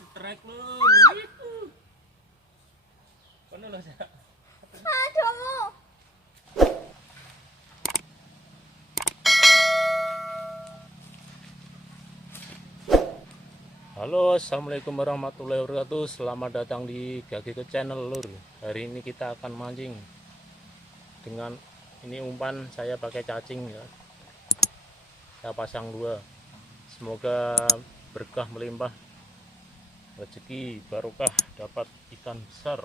strike lur. Itu. Kono lho, Sak. Aduh. Halo, assalamualaikum warahmatullahi wabarakatuh. Selamat datang di Gagiko Channel lur. Hari ini kita akan mancing dengan ini umpan saya pakai cacing ya. Saya pasang dua. Semoga berkah melimpah, rezeki barokah, dapat ikan besar.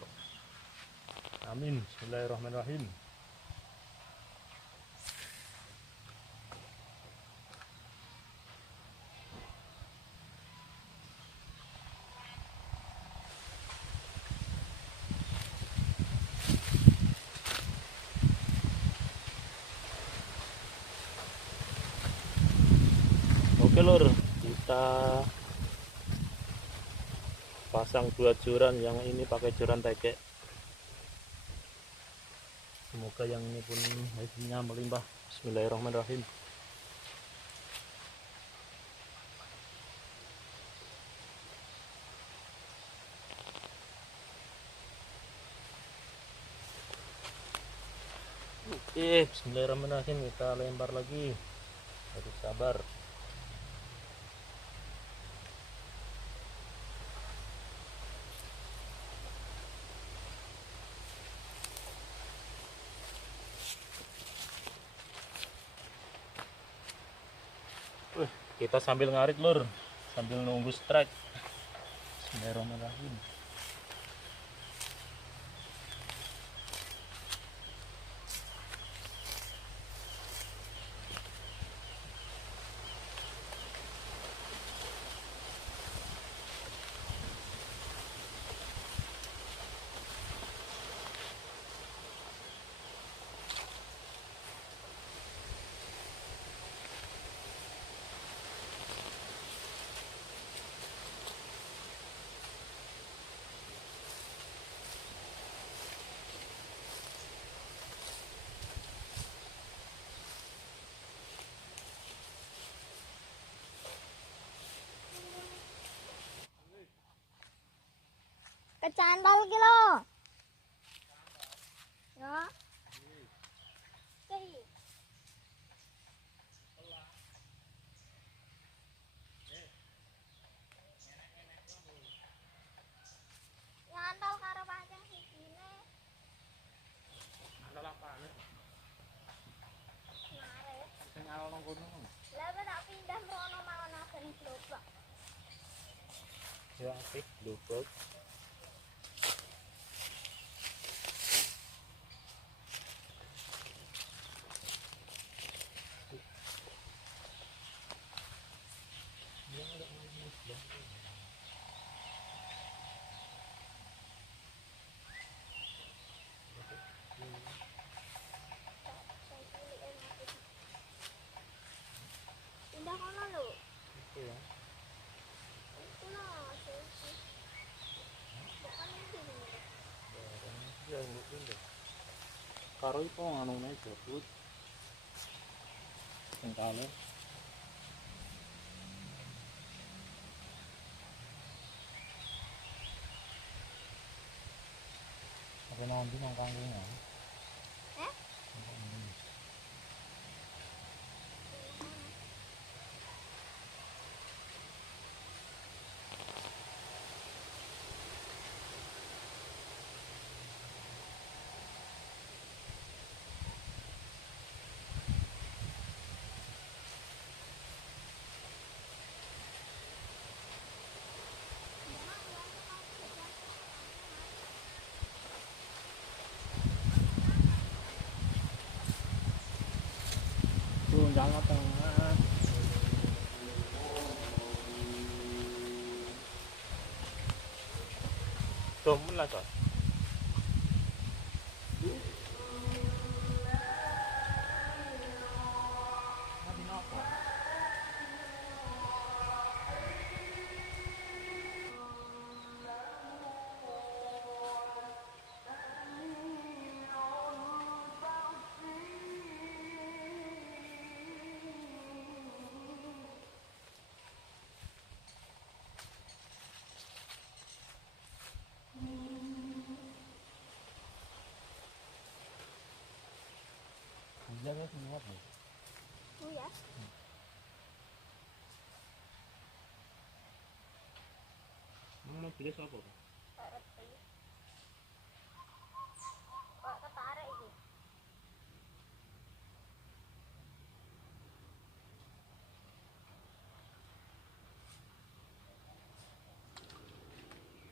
Amin. Bismillahirrahmanirrahim. Oke lur, kita pasang dua joran, yang ini pakai joran tekek. Semoga yang ini pun hasilnya melimpah. Bismillahirrahmanirrahim. Oke, bismillahirrahmanirrahim, kita lempar lagi. Harus sabar. Kita sambil ngarit lur, sambil nunggu strike. Bismillahirrahmanirrahim. Kecantol ki lho. Ya. Ki. Nyantol karo pancing sijine. Nyantol apane? Narik. Sing nyantol nang kono. Lah tak pindah mrono mawon agen globak. Ya apik, luput. Pindah kono lho. Itu ya. Itu lho, sih. Bukan ini. Ya mbok pindah. Karo iku anune jebut. Sing kale. Apa nanti nang kangkung ya? Eh? Jalan tengah. Domen lah kok. Ini semua Bu. Oh ya. Mau pilih siapa? Ngerti. Kok ketarik iki?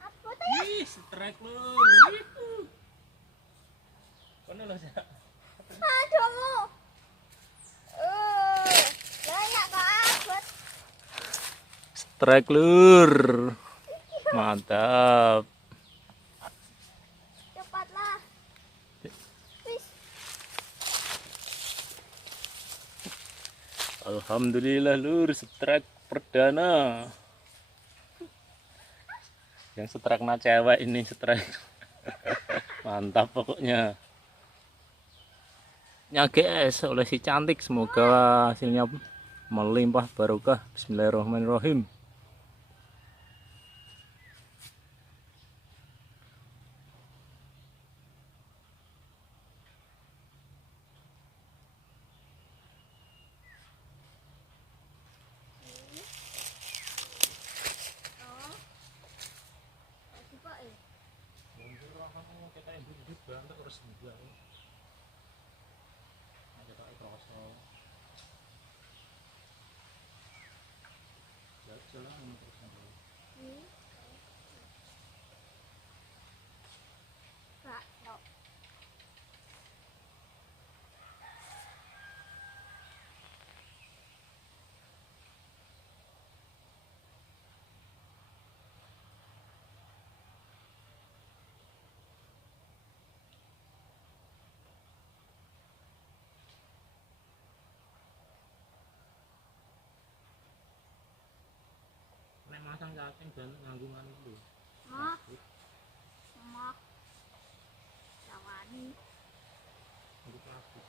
Apa tuh ya? Ih, strike lur. Itu. Kono lho, Sak. Aduh. Banyak kok abot. Strike lur. Mantap. Cepatlah. Wis. Alhamdulillah lur, strike perdana. Yang strike cewek ini strike. Mantap pokoknya. Ya guys, oleh si cantik, semoga hasilnya melimpah barokah. Bismillahirrahmanirrahim. Oh. Lagi Pak ya? Hmm. Kak, no. Nek masang cacing dan nganggungan itu. Mah, mah. Jawani. Itu plastik.